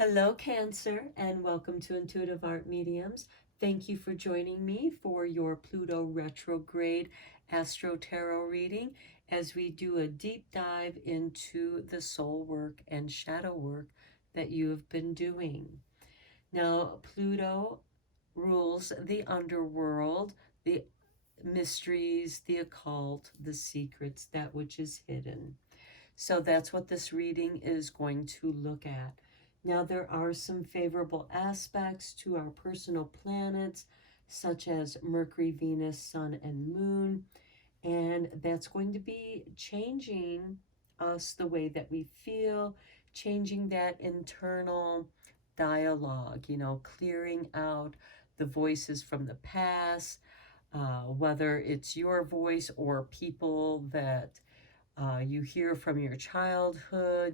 Hello, Cancer, and welcome to Intuitive Art Mediums. Thank you for joining me for your Pluto Retrograde Astro-Tarot reading as we do a deep dive into the soul work and shadow work that you have been doing. Now, Pluto rules the underworld, the mysteries, the occult, the secrets, that which is hidden. So that's what this reading is going to look at. Now, there are some favorable aspects to our personal planets, such as Mercury, Venus, Sun, and Moon, and that's going to be changing us the way that we feel, changing that internal dialogue, clearing out the voices from the past, whether it's your voice or people that you hear from your childhood,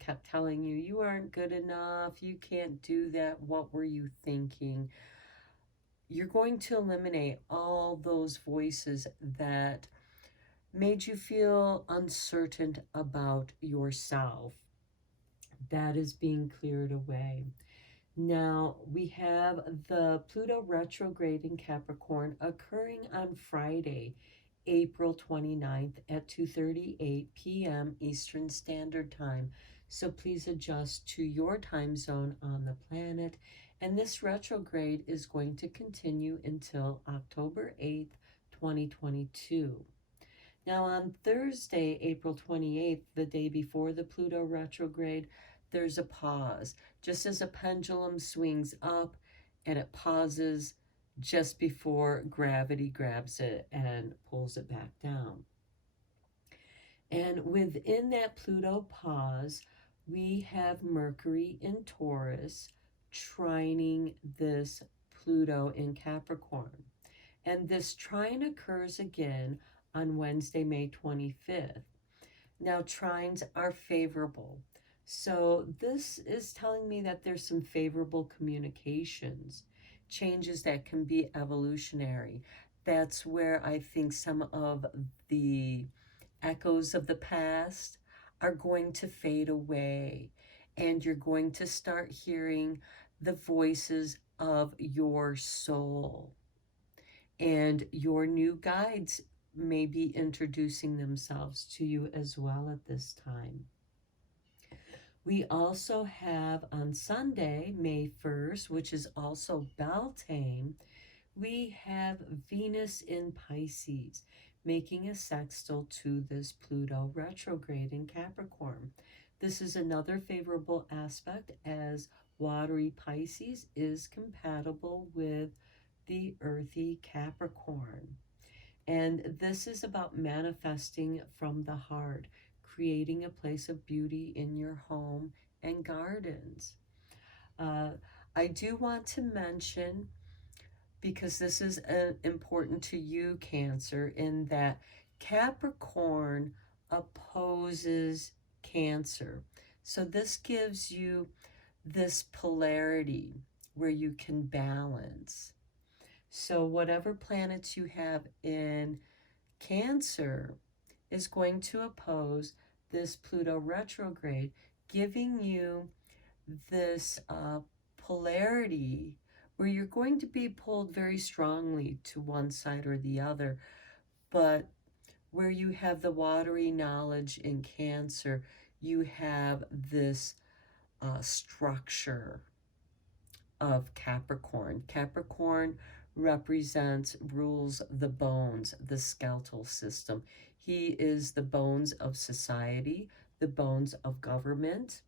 kept telling you, you aren't good enough, you can't do that, what were you thinking? You're going to eliminate all those voices that made you feel uncertain about yourself. That is being cleared away. Now, we have the Pluto retrograde in Capricorn occurring on Friday, April 29th at 2:38 p.m. Eastern Standard Time. So please adjust to your time zone on the planet. And this retrograde is going to continue until October 8th, 2022. Now, on Thursday, April 28th, the day before the Pluto retrograde, there's a pause. Just as a pendulum swings up and it pauses just before gravity grabs it and pulls it back down. And within that Pluto pause, we have Mercury in Taurus trining this Pluto in Capricorn. And this trine occurs again on Wednesday, May 25th. Now, trines are favorable. So this is telling me that there's some favorable communications, changes that can be evolutionary. That's where I think some of the echoes of the past are going to fade away, and you're going to start hearing the voices of your soul. And your new guides may be introducing themselves to you as well at this time. We also have on Sunday, May 1st, which is also Beltane, we have Venus in Pisces making a sextile to this Pluto retrograde in Capricorn. This is another favorable aspect as watery Pisces is compatible with the earthy Capricorn. And this is about manifesting from the heart, creating a place of beauty in your home and gardens. I do want to mention, because this is important to you, Cancer, in that Capricorn opposes Cancer. So this gives you this polarity where you can balance. So whatever planets you have in Cancer is going to oppose this Pluto retrograde, giving you this polarity where you're going to be pulled very strongly to one side or the other, but where you have the watery knowledge in Cancer, you have this structure of Capricorn. Capricorn represents, rules the bones, the skeletal system. He is the bones of society, the bones of government,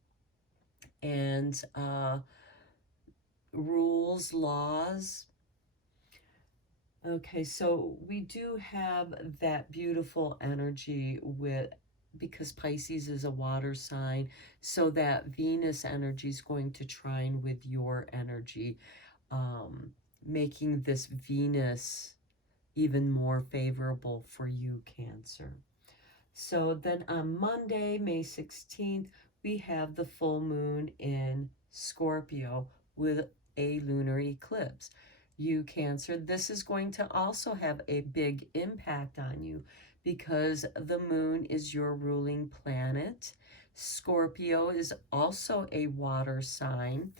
and rules, laws. Okay, so we do have that beautiful energy because Pisces is a water sign, so that Venus energy is going to trine with your energy, making this Venus even more favorable for you, Cancer. So then on Monday, May 16th, we have the full moon in Scorpio with a lunar eclipse. You, Cancer, this is going to also have a big impact on you because the moon is your ruling planet. Scorpio is also a water sign.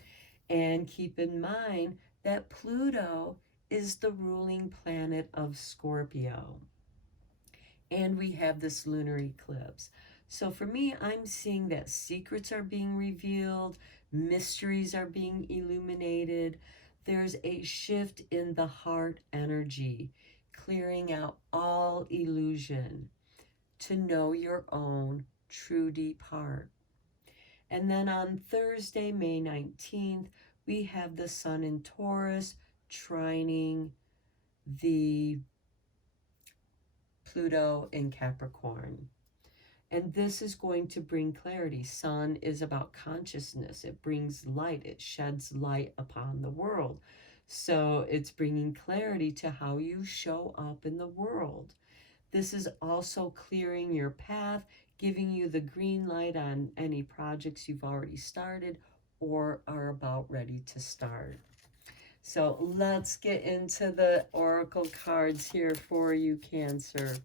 And keep in mind that Pluto is the ruling planet of Scorpio. And we have this lunar eclipse. So for me, I'm seeing that secrets are being revealed, mysteries are being illuminated. There's a shift in the heart energy, clearing out all illusion to know your own true deep heart. And then on Thursday, May 19th, we have the Sun in Taurus trining the Pluto in Capricorn. And this is going to bring clarity. Sun is about consciousness. It brings light. It sheds light upon the world. So it's bringing clarity to how you show up in the world. This is also clearing your path, giving you the green light on any projects you've already started or are about ready to start. So let's get into the oracle cards here for you, Cancer.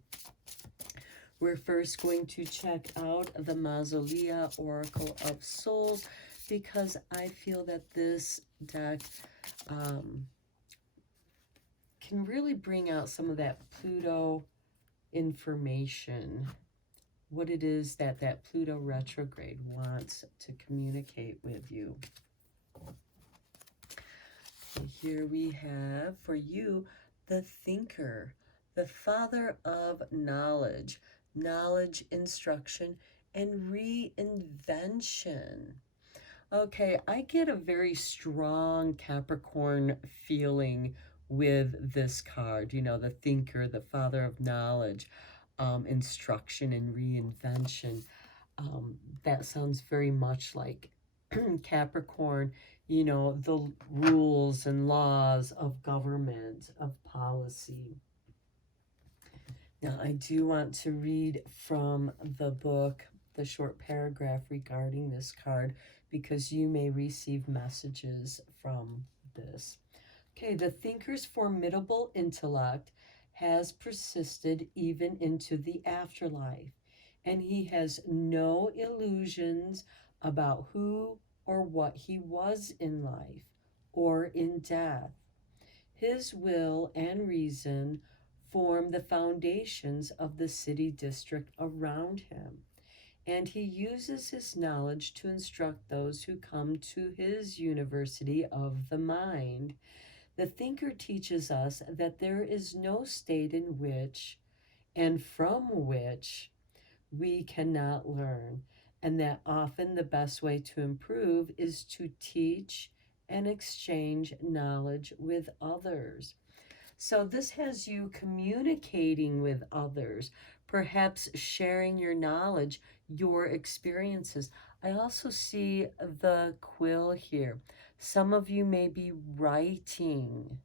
We're first going to check out the Mausolea Oracle of Souls, because I feel that this deck can really bring out some of that Pluto information, what it is that Pluto retrograde wants to communicate with you. Okay, here we have for you the Thinker, the father of knowledge, instruction, and reinvention. Okay, I get a very strong Capricorn feeling with this card. You know, the Thinker, the father of knowledge, instruction, and reinvention. That sounds very much like Capricorn, you know, the rules and laws of government, of policy. Now, I do want to read from the book, the short paragraph regarding this card, because you may receive messages from this. Okay, the Thinker's formidable intellect has persisted even into the afterlife, and he has no illusions about who or what he was in life or in death. His will and reason form the foundations of the city district around him, and he uses his knowledge to instruct those who come to his university of the mind. The Thinker teaches us that there is no state in which and from which we cannot learn, and that often the best way to improve is to teach and exchange knowledge with others. So this has you communicating with others, perhaps sharing your knowledge, your experiences. I also see the quill here. Some of you may be writing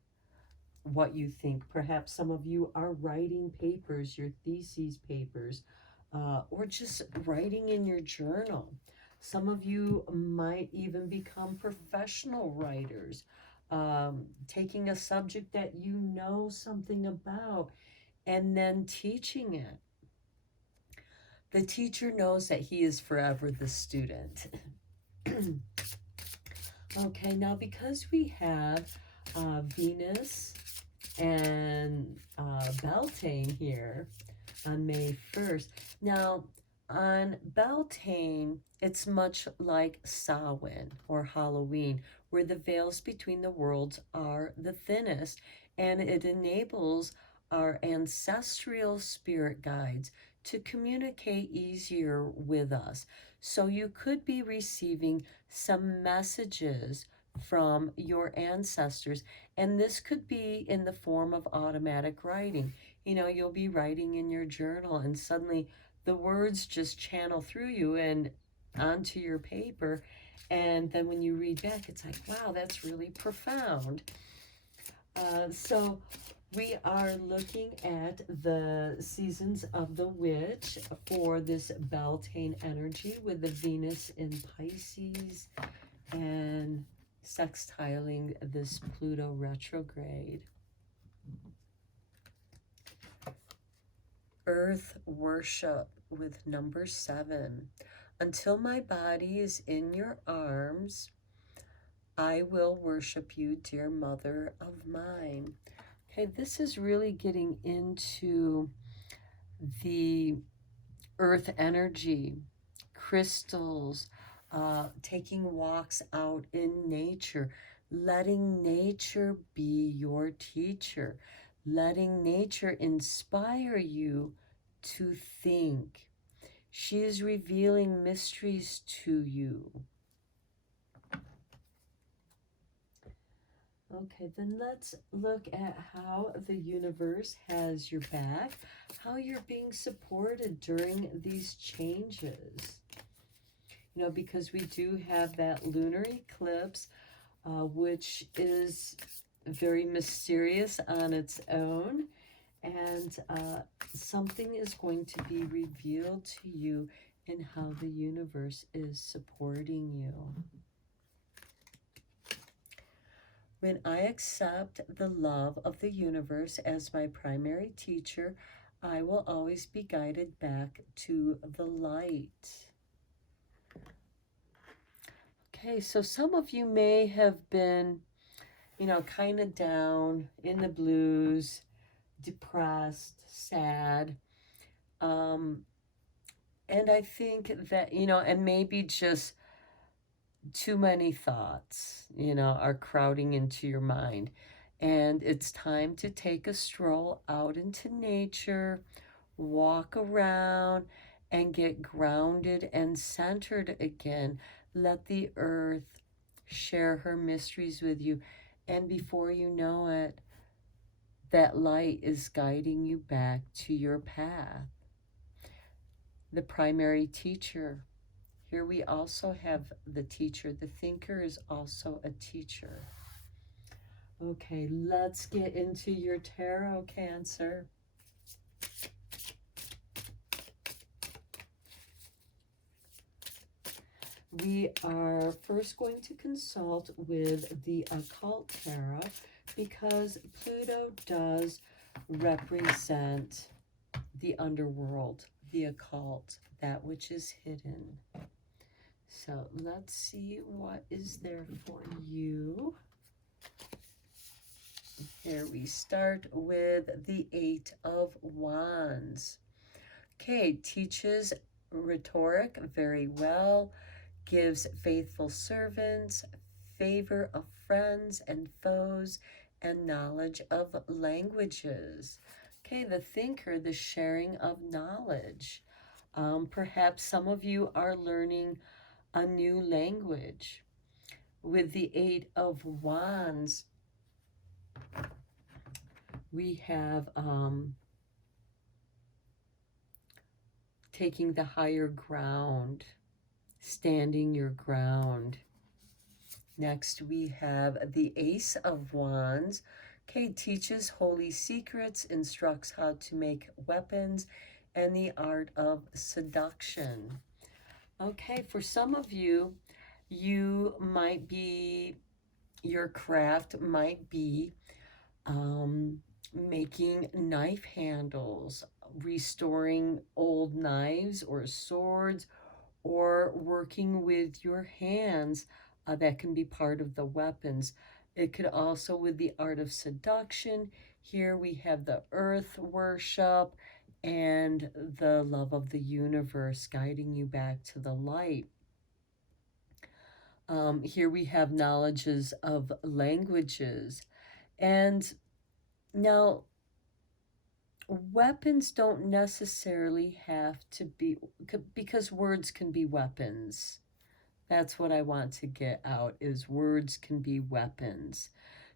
what you think. Perhaps some of you are writing papers, your theses papers, or just writing in your journal. Some of you might even become professional writers, taking a subject that you know something about and then teaching it. The teacher knows that he is forever the student. Okay, now because we have Venus and Beltane here on May 1st. Now, on Beltane, it's much like Samhain or Halloween, where the veils between the worlds are the thinnest, and it enables our ancestral spirit guides to communicate easier with us. So you could be receiving some messages from your ancestors, and this could be in the form of automatic writing. You know, you'll be writing in your journal and suddenly the words just channel through you and onto your paper, and then when you read back, it's like, wow, that's really profound. So we are looking at the seasons of the witch for this Beltane energy, with the Venus in Pisces and sextiling this Pluto retrograde. Earth worship with number 7. Until my body is in your arms, I will worship you, dear mother of mine. Okay, this is really getting into the earth energy, crystals, taking walks out in nature, letting nature be your teacher, letting nature inspire you to think. She is revealing mysteries to you. Okay, then let's look at how the universe has your back, how you're being supported during these changes. You know, because we do have that lunar eclipse, which is very mysterious on its own, and something is going to be revealed to you in how the universe is supporting you. When I accept the love of the universe as my primary teacher, I will always be guided back to the light. Okay, so some of you may have been, you know, kind of down, in the blues, depressed, sad. And I think that, you know, and maybe just too many thoughts, you know, are crowding into your mind. And it's time to take a stroll out into nature, walk around, and get grounded and centered again. Let the earth share her mysteries with you. And before you know it, that light is guiding you back to your path. The primary teacher. Here we also have the teacher. The thinker is also a teacher. Okay, let's get into your tarot, Cancer. We are first going to consult with the occult tarot because Pluto does represent the underworld, the occult, that which is hidden. So let's see what is there for you. Here we start with the Eight of Wands. Okay, teaches rhetoric very well, gives faithful servants, favor of friends and foes, and knowledge of languages. Okay, the thinker, the sharing of knowledge. Perhaps some of you are learning a new language. With the Eight of Wands, we have taking the higher ground, standing your ground. Next, we have the Ace of Wands. Okay, teaches holy secrets, instructs how to make weapons, and the art of seduction. Okay, for some of you, you might be, your craft might be making knife handles, restoring old knives or swords, or working with your hands. That can be part of the weapons. It could also with the art of seduction. Here we have the earth worship and the love of the universe guiding you back to the light. Here we have knowledges of languages. And now, weapons don't necessarily have to be, because words can be weapons. That's what I want to get out, is words can be weapons.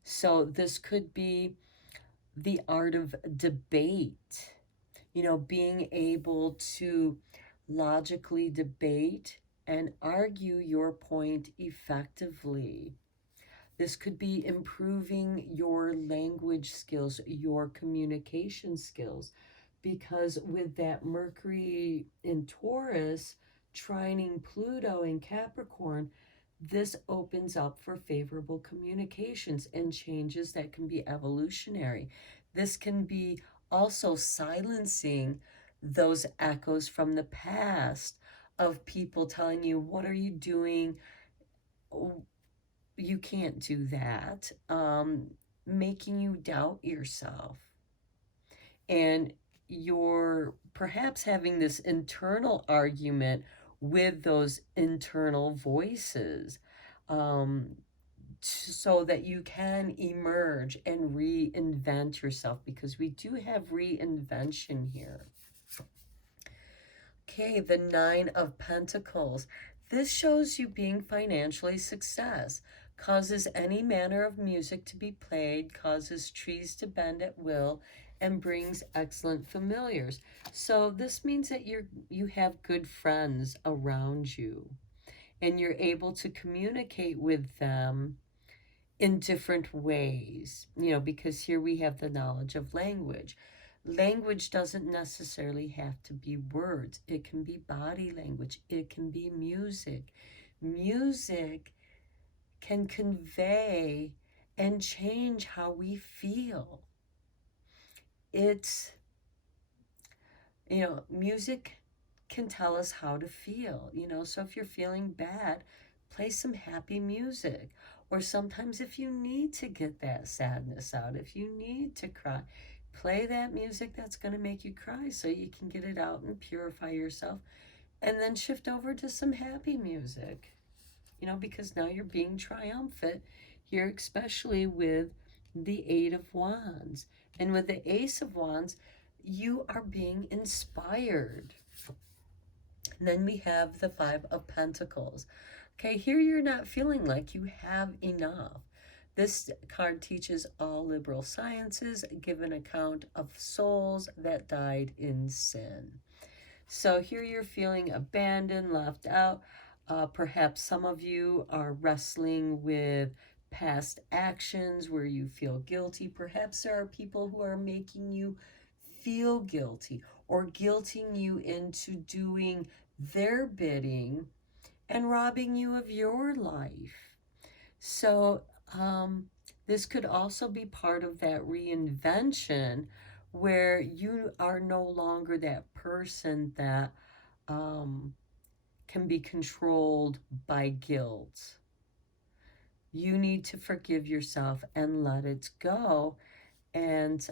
So this could be the art of debate, you know, being able to logically debate and argue your point effectively. This could be improving your language skills, your communication skills, because with that Mercury in Taurus trining Pluto in Capricorn, this opens up for favorable communications and changes that can be evolutionary. This can be also silencing those echoes from the past of people telling you, what are you doing? You can't do that. Making you doubt yourself. And you're perhaps having this internal argument with those internal voices, um, so that you can emerge and reinvent yourself, because we do have reinvention here. Okay, the Nine of Pentacles. This shows you being financially success, causes any manner of music to be played, causes trees to bend at will, and brings excellent familiars. So this means that you have good friends around you, and you're able to communicate with them in different ways, because here we have the knowledge of language. Language doesn't necessarily have to be words. It can be body language. It can be music. Music can convey and change how we feel. It's, music can tell us how to feel, so if you're feeling bad, play some happy music. Or sometimes if you need to get that sadness out, if you need to cry, play that music that's going to make you cry so you can get it out and purify yourself, and then shift over to some happy music, because now you're being triumphant here, especially with the Eight of Wands. And with the Ace of Wands, you are being inspired. And then we have the Five of Pentacles. Okay, here you're not feeling like you have enough. This card teaches all liberal sciences, give an account of souls that died in sin. So here you're feeling abandoned, left out. Perhaps some of you are wrestling with past actions where you feel guilty. Perhaps there are people who are making you feel guilty or guilting you into doing their bidding and robbing you of your life. So this could also be part of that reinvention where you are no longer that person that can be controlled by guilt. You need to forgive yourself and let it go, and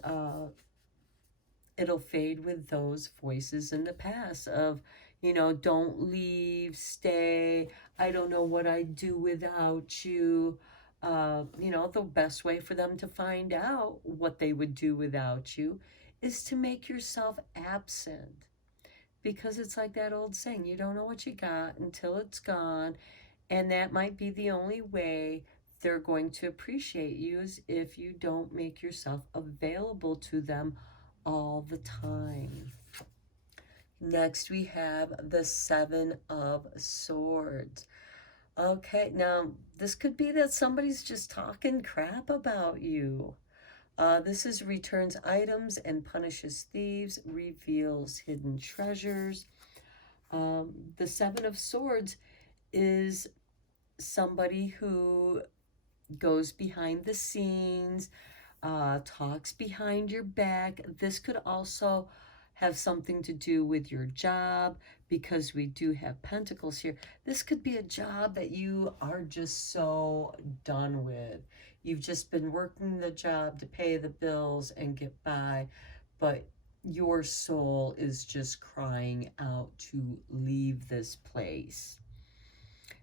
it'll fade with those voices in the past of, don't leave, stay, I don't know what I'd do without you. The best way for them to find out what they would do without you is to make yourself absent. Because it's like that old saying, you don't know what you got until it's gone. And that might be the only way they're going to appreciate you, is if you don't make yourself available to them all the time. Next, we have the Seven of Swords. Okay, now this could be that somebody's just talking crap about you. This is returns items and punishes thieves, reveals hidden treasures. The Seven of Swords is somebody who goes behind the scenes, talks behind your back. This could also have something to do with your job, because we do have pentacles here. This could be a job that you are just so done with. You've just been working the job to pay the bills and get by, but your soul is just crying out to leave this place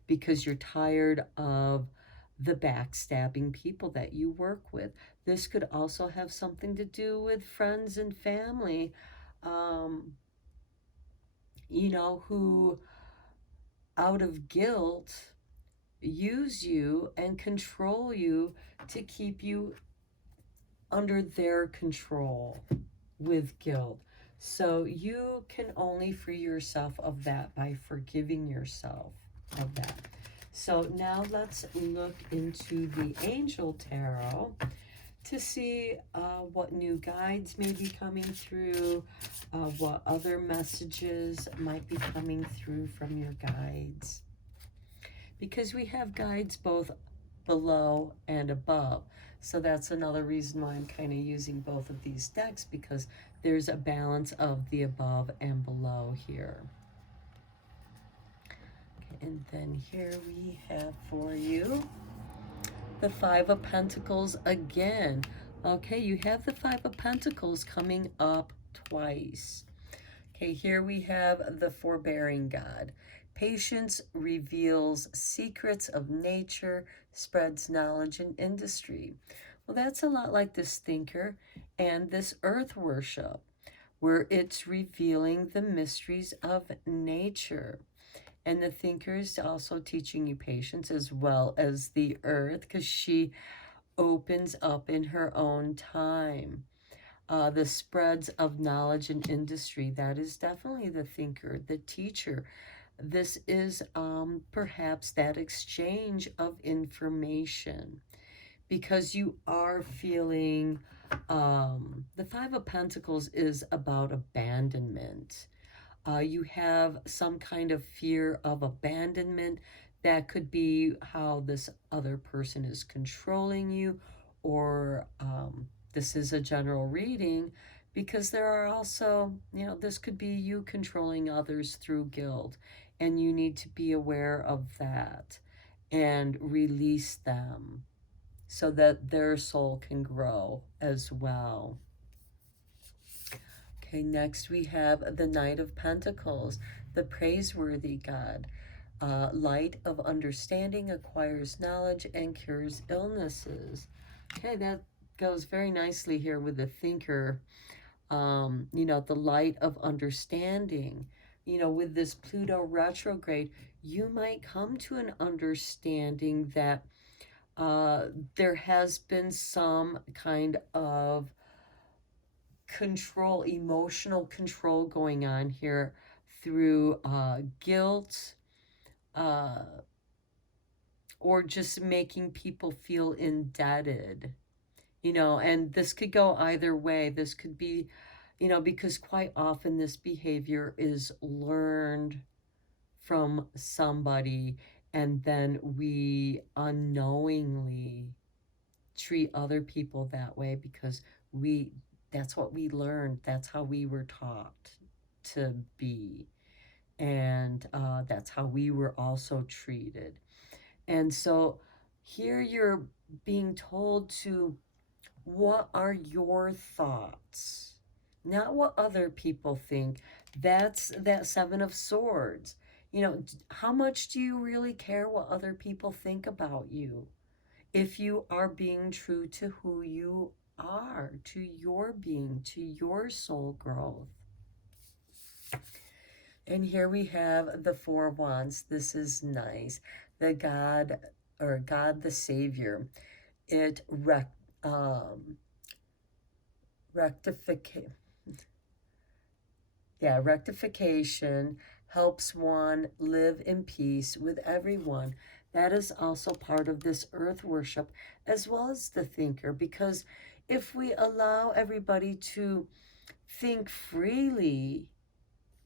because you're tired of the backstabbing people that you work with. This could also have something to do with friends and family, who out of guilt use you and control you to keep you under their control with guilt. So you can only free yourself of that by forgiving yourself of that. So now let's look into the Angel Tarot to see what new guides may be coming through, what other messages might be coming through from your guides. Because we have guides both below and above. So that's another reason why I'm kind of using both of these decks, because there's a balance of the above and below here. And then here we have for you the Five of Pentacles again. Okay, you have the Five of Pentacles coming up twice. Okay, here we have the Forbearing God. Patience reveals secrets of nature, spreads knowledge in industry. Well, that's a lot like this Thinker and this Earth Worship, where it's revealing the mysteries of nature. And the Thinker is also teaching you patience, as well as the Earth, because she opens up in her own time. The spreads of knowledge and industry, that is definitely the Thinker, the teacher. This is perhaps that exchange of information, because you are feeling, the Five of Pentacles is about abandonment. You have some kind of fear of abandonment. That could be how this other person is controlling you, or this is a general reading, because there are also, this could be you controlling others through guilt, and you need to be aware of that and release them so that their soul can grow as well. Okay, next we have the Knight of Pentacles, the praiseworthy God. Light of understanding acquires knowledge and cures illnesses. Okay, that goes very nicely here with the Thinker. The light of understanding. With this Pluto retrograde, you might come to an understanding that there has been some kind of control, emotional control going on here through guilt, or just making people feel indebted, and this could go either way. This could be, because quite often this behavior is learned from somebody, and then we unknowingly treat other people that way because that's what we learned. That's how we were taught to be. And that's how we were also treated. And so here you're being told to, what are your thoughts? Not what other people think. That's that Seven of Swords. How much do you really care what other people think about you? If you are being true to who you are, to your being, to your soul growth. And here we have the Four of Wands. This is nice. The God, or God the Savior. It rectification helps one live in peace with everyone. That is also part of this Earth worship, as well as the Thinker, because if we allow everybody to think freely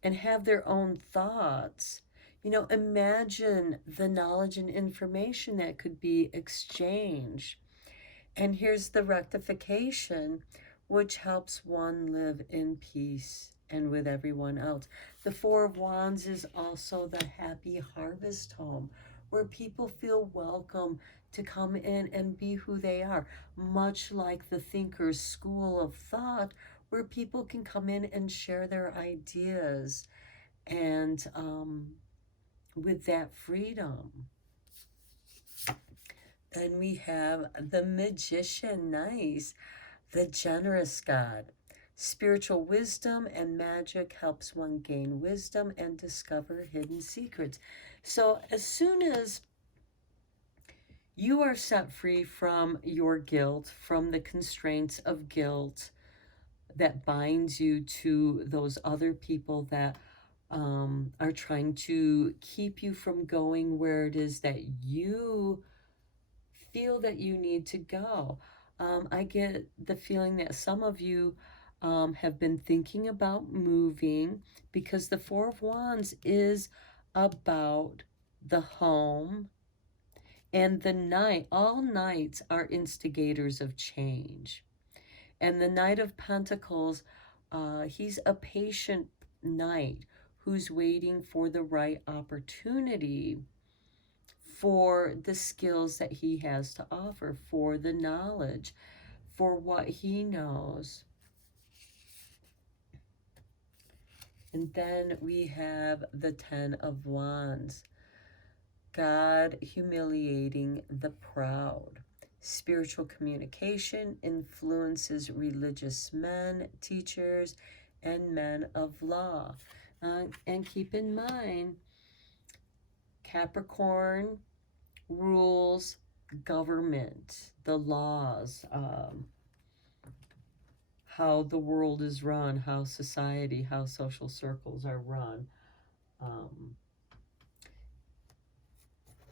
and have their own thoughts, imagine the knowledge and information that could be exchanged. And here's the rectification, which helps one live in peace and with everyone else. The Four of Wands is also the happy harvest home, where people feel welcome to come in and be who they are, much like the Thinker's school of thought, where people can come in and share their ideas, and with that freedom. Then we have the Magician, nice, the generous God. Spiritual wisdom and magic helps one gain wisdom and discover hidden secrets. So as soon as you are set free from your guilt, from the constraints of guilt that binds you to those other people that are trying to keep you from going where it is that you feel that you need to go. I get the feeling that some of you have been thinking about moving, because the Four of Wands is about the home, and the Knight. All knights are instigators of change. And the Knight of Pentacles, he's a patient knight who's waiting for the right opportunity, for the skills that he has to offer, for the knowledge, for what he knows. And then we have the Ten of Wands. God humiliating the proud. Spiritual communication influences religious men, teachers, and men of law. And keep in mind, Capricorn rules government, the laws, how the world is run, how society, how social circles are run.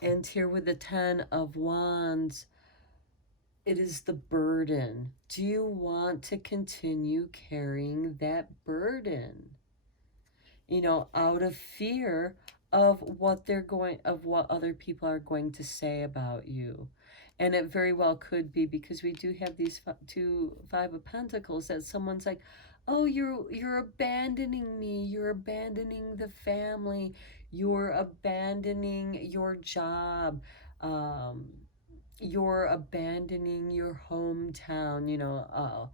And here with the Ten of Wands, it is the burden. Do you want to continue carrying that burden? You know, out of fear of what other people are going to say about you. And it very well could be, because we do have these Five of Pentacles, that someone's like, oh, you're abandoning me, you're abandoning the family, you're abandoning your job, you're abandoning your hometown, you know,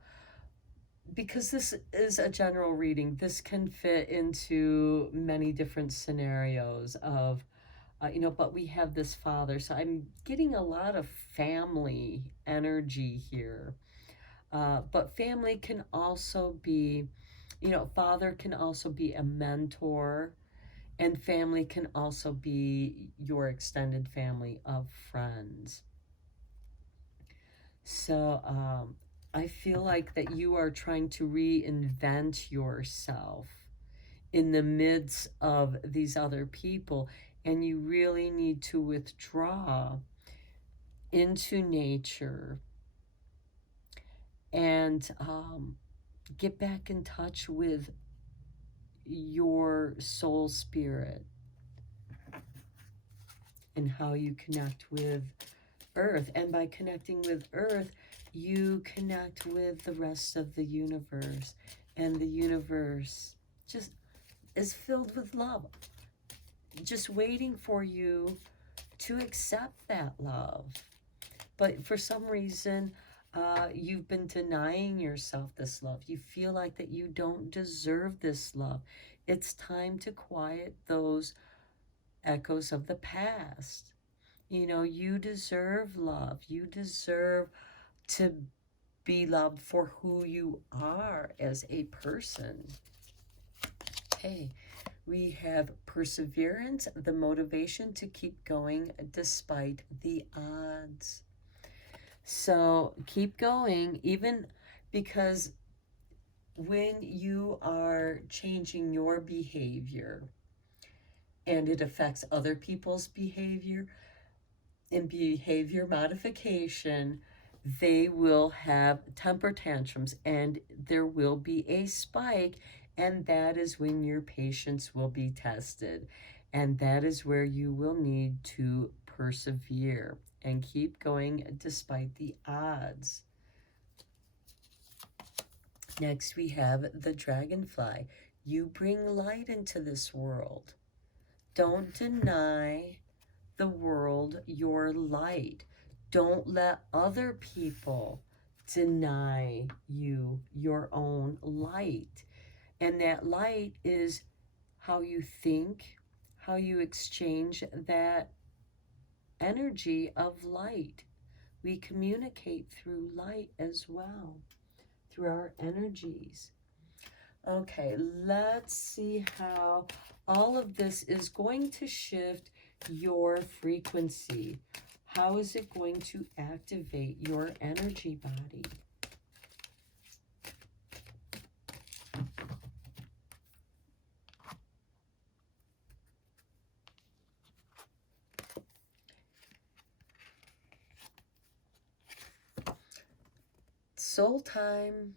because this is a general reading, this can fit into many different scenarios of, you know, but we have this father. So I'm getting a lot of family energy here. But family can also be, you know, father can also be a mentor, and family can also be your extended family of friends. So I feel like that you are trying to reinvent yourself in the midst of these other people, and you really need to withdraw into nature and get back in touch with your soul spirit and how you connect with Earth. And by connecting with Earth, you connect with the rest of the universe, and the universe just is filled with love, just waiting for you to accept that love. But for some reason, you've been denying yourself this love. You feel like that you don't deserve this love. It's time to quiet those echoes of the past. You know, you deserve love. You deserve to be loved for who you are as a person. Okay, we have perseverance, the motivation to keep going despite the odds. So keep going, even because when you are changing your behavior and it affects other people's behavior, in behavior modification, they will have temper tantrums and there will be a spike, and that is when your patience will be tested, and that is where you will need to persevere and keep going despite the odds. Next, we have the dragonfly. You bring light into this world. Don't deny the world your light. Don't let other people deny you your own light. And that light is how you think, how you exchange that energy of light. We communicate through light as well, through our energies. Okay, let's see how all of this is going to shift your frequency. How is it going to activate your energy body? Soul time.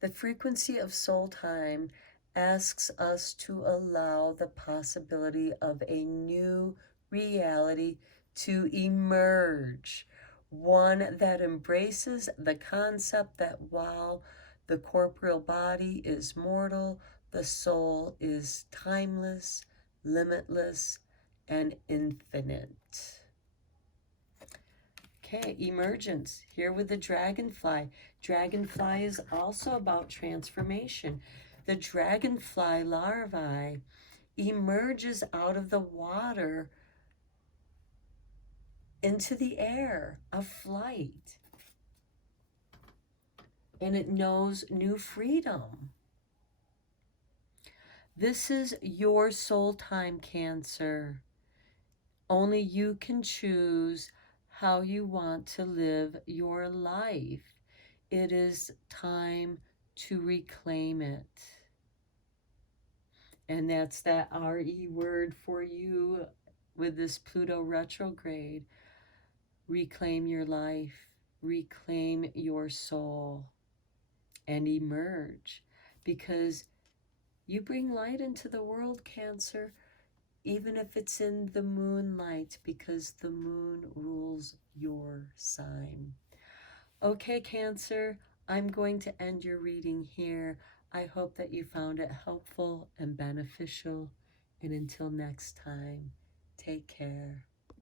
The frequency of soul time asks us to allow the possibility of a new reality to emerge, one that embraces the concept that while the corporeal body is mortal, The soul is timeless, limitless, and infinite. Okay, emergence, here with the dragonfly. Dragonfly is also about transformation. The dragonfly larvae emerges out of the water into the air, a flight. And it knows new freedom. This is your soul time, Cancer. Only you can choose how you want to live your life. It is time to reclaim it. And that's that RE word for you with this Pluto retrograde. Reclaim your life, reclaim your soul, and emerge, because you bring light into the world, Cancer, even if it's in the moonlight, because the moon rules your sign. Okay, Cancer, I'm going to end your reading here. I hope that you found it helpful and beneficial. And until next time, take care.